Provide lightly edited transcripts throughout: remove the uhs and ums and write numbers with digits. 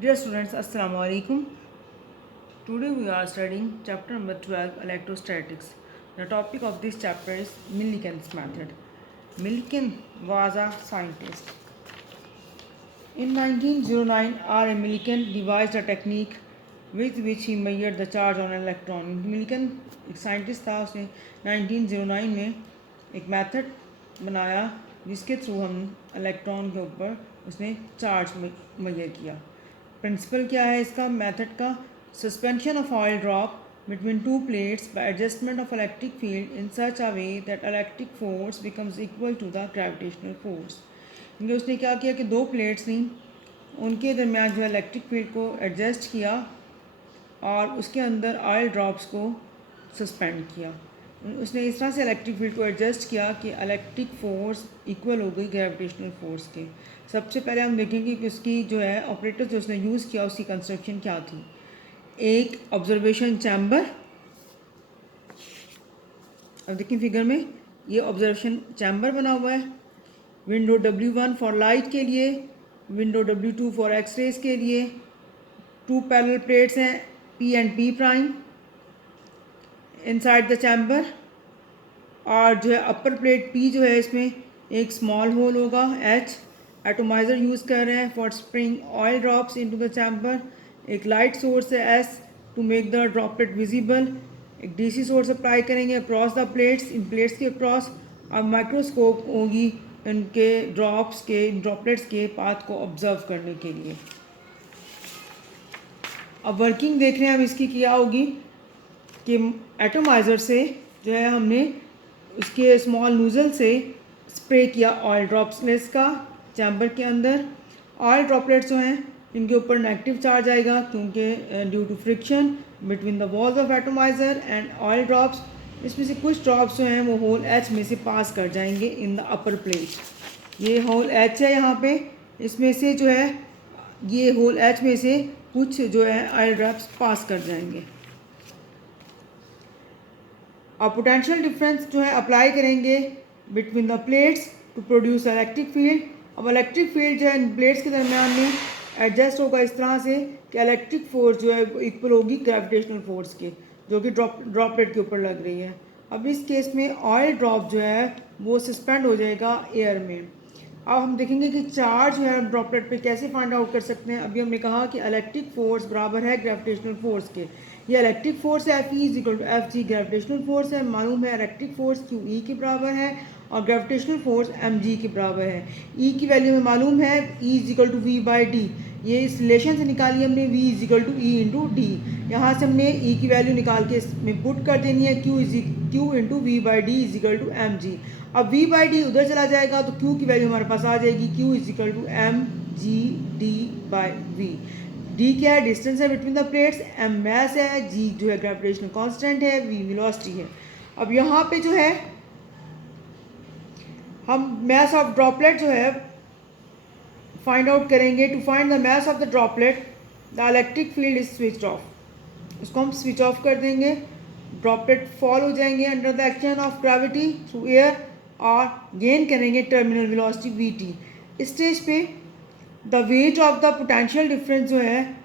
Dear students, Assalamu alaikum. Today we are studying chapter number 12, electrostatics. The topic of this chapter is Millikan's method. Millikan was a scientist. In 1909, R. M. Millikan devised a technique with which he measured the charge on an electron. Millikan एक scientist था, उसने 1909 में एक method बनाया जिसके through हम electron के ऊपर उसने चार्ज मेजर किया। प्रिंसिपल क्या है इसका मेथड का? Suspension of oil drop between two plates by adjustment of electric field in such a way that electric force becomes equal to the gravitational force। क्योंकि उसने क्या किया कि दो प्लेट्स थी, उनके दरमियान जो इलेक्ट्रिक फील्ड को एडजस्ट किया और उसके अंदर ऑयल ड्रॉप्स को सस्पेंड किया। उसने इस तरह से इलेक्ट्रिक फील्ड को एडजस्ट किया कि इलेक्ट्रिक फोर्स इक्वल हो गई ग्रेविटेशनल फोर्स के। सबसे पहले हम देखेंगे कि उसकी जो है ऑपरेटर जो उसने यूज़ किया उसकी कंस्ट्रक्शन क्या थी। एक ऑब्जर्वेशन चैम्बर, अब देखिए फिगर में ये ऑब्जर्वेशन चैम्बर बना हुआ है। विंडो W1 फॉर लाइट के लिए, विंडो W2 फॉर एक्सरेज के लिए। टू पैरेलल प्लेट्स हैं P and P prime inside the chamber, और जो है अपर प्लेट P जो है इसमें एक स्मॉल होल होगा H। एटोमाइज़र यूज़ कर रहे हैं for spring oil drops into the chamber. एक लाइट सोर्स है S to make the droplet visible. एक DC सोर्स अप्लाई करेंगे अक्रॉस द प्लेट्स, इन प्लेट्स के अक्रॉस। अब माइक्रोस्कोप होगी इनके ड्रॉप्स के, ड्रॉपलेट्स के पाथ को ऑब्जर्व करने के लिए। अब वर्किंग देख रहे हैं हम इसकी क्या होगी कि एटोमाइज़र से जो है हमने उसके स्मॉल नूज़ल से स्प्रे किया ऑयल ड्रॉप्स का चैम्बर के अंदर। ऑयल ड्रॉपलेट्स जो हैं इनके ऊपर नेगेटिव चार्ज आएगा क्योंकि due to friction between the walls of atomizer and oil drops. इसमें से कुछ ड्रॉप्स जो हैं वो होल H में से पास कर जाएंगे इन द अपर प्लेट। ये होल H है यहाँ पे, इसमें से जो है ये होल H में से कुछ जो है ऑयल ड्रॉप्स पास कर जाएंगे। और पोटेंशियल डिफरेंस जो है अप्लाई करेंगे between the plates to produce electric field. अब इलेक्ट्रिक फील्ड जो है इन प्लेट्स के दरमियान में एडजस्ट होगा इस तरह से कि इलेक्ट्रिक फोर्स जो है इक्वल होगी ग्रेविटेशनल फोर्स के, जो कि ड्रॉपलेट के ऊपर लग रही है। अब इस केस में ऑयल ड्रॉप जो है वो सस्पेंड हो जाएगा एयर में। अब हम देखेंगे कि चार्ज जो है ड्रॉपलेट पे कैसे फाइंड आउट कर सकते हैं। अभी हमने कहा कि इलेक्ट्रिक फोर्स बराबर है ग्रेविटेशनल फोर्स के। ये इलेक्ट्रिक फोर्स है Fe is equal to f g, gravitational force है मालूम है इलेक्ट्रिक फोर्स QE के बराबर है और ग्रेविटेशनल फोर्स mg के बराबर है। E की वैल्यू में मालूम है E is equal to V by d, ये इस रिलेशन से निकाली हमने V is equal to E into d. यहाँ से हमने E की वैल्यू निकाल के इसमें पुट कर देनी है Q into V by d is equal to mg। अब V बाई डी उधर चला जाएगा तो Q की वैल्यू हमारे पास आ जाएगी Q is equal to mg d by V। D क्या है? डिस्टेंस है between the plates. M mass है, G जो है ग्रेविटेशनल कांस्टेंट है, V वेलोसिटी है। अब यहाँ पे जो है हम मैस ऑफ ड्रॉपलेट जो है फाइंड आउट करेंगे। To find the mass of the droplet the electric field is switch off. उसको हम स्विच ऑफ कर देंगे, ड्रॉपलेट फॉल हो जाएंगे under the action of gravity through air और गेन करेंगे टर्मिनल वेलोसिटी VT। इस स्टेज पे the weight of the potential difference जो है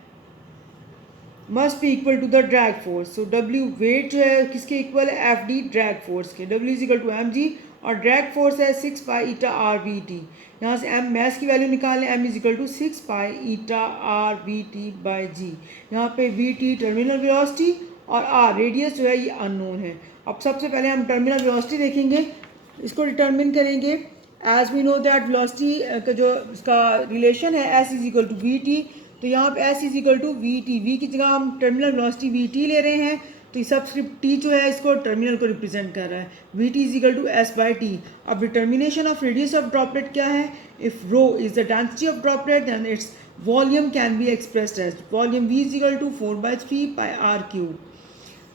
must be equal to the drag force. So W weight जो है किसके इक्वल है? FD ड्रैग फोर्स के। W is equal to mg और ड्रैग फोर्स है 6 पाई ईटा RVT। यहाँ से M मैस की वैल्यू निकालें, M is equal to 6 pi eta RVT by G। यहाँ पे VT टर्मिनल वेलोसिटी और R रेडियस जो है ये अननोन है। अब सबसे पहले हम टर्मिनल वेलोसिटी देखेंगे, इसको डिटर्मिन करेंगे। As we know that velocity का जो इसका रिलेशन है S is equal to VT, तो यहाँ पे S is equal to VT, V की जगह हम टर्मिनल वेलोसिटी VT ले रहे हैं, तो ये सबस्क्रिप्ट T जो है इसको टर्मिनल को रिप्रेजेंट कर रहा है। VT is equal to S by T। अब determination of radius of droplet क्या है? If rho is the density of droplet then its volume can be expressed as volume V is equal to 4/3 pi R cube.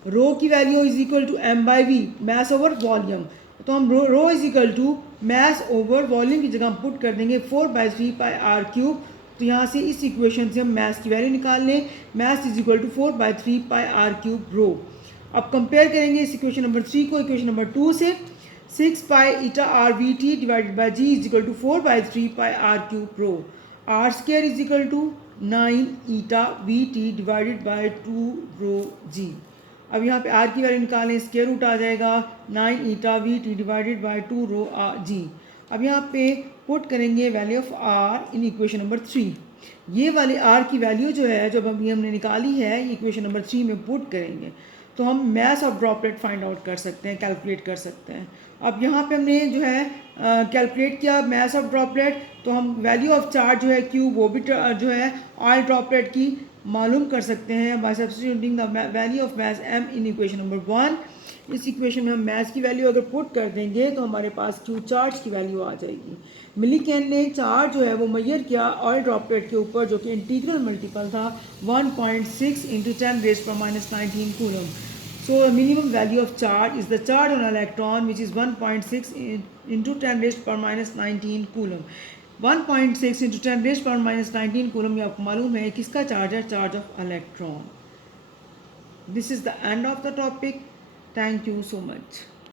Rho की value is equal to M by V, mass over volume. तो हम rho is equal to mass over volume की जगह हम put कर देंगे 4/3 pi R cube. तो यहाँ से इस इक्वेशन से हम मैस की वैल्यू निकाल लें, mass is equal to 4/3 pi R cube rho. अब कंपेयर करेंगे इस इक्वेशन नंबर 3 को इक्वेशन नंबर 2 से। 6 pi eta RVT divided by G is equal to 4/3 pi R cube rho. R square is equal to 9 eta V T divided by 2 rho G. अब यहाँ पे are की value निकालें, square root आ जाएगा 9 eta V T divided by 2 rho G. अब यहाँ पे पुट करेंगे value of R in equation number 3। ये वाली आर की वैल्यू जो है जब अभी हमने निकाली है इक्वेशन नंबर 3 में पुट करेंगे तो हम mass of droplet find out कर सकते हैं, कैलकुलेट कर सकते हैं। अब यहाँ पे हमने जो है कैलकुलेट किया मैस ऑफ ड्रॉपलेट, तो हम वैल्यू ऑफ चार्ज जो है क्यू वो भी जो है ऑयल ड्रॉपलेट की मालूम कर सकते हैं by substituting the value of mass M in equation number 1। इस इक्वेशन में हम मैस की वैल्यू अगर पुट कर देंगे तो हमारे पास क्यू चार्ज की वैल्यू आ जाएगी। मिलीकेन ने चार्ज जो है वो मेजर किया ऑयल ड्रॉपलेट के ऊपर जो कि इंटीग्रल मल्टीपल था 1.6 into 10⁻⁻19 coulomb. So the minimum value of charge is the charge on electron, which is 1.6 into 10⁻⁻19 coulomb. 1.6 into 10⁻⁻19 coulomb ये आपको मालूम है किसका चार्ज है, charge of electron. This is the end of the topic. Thank you so much.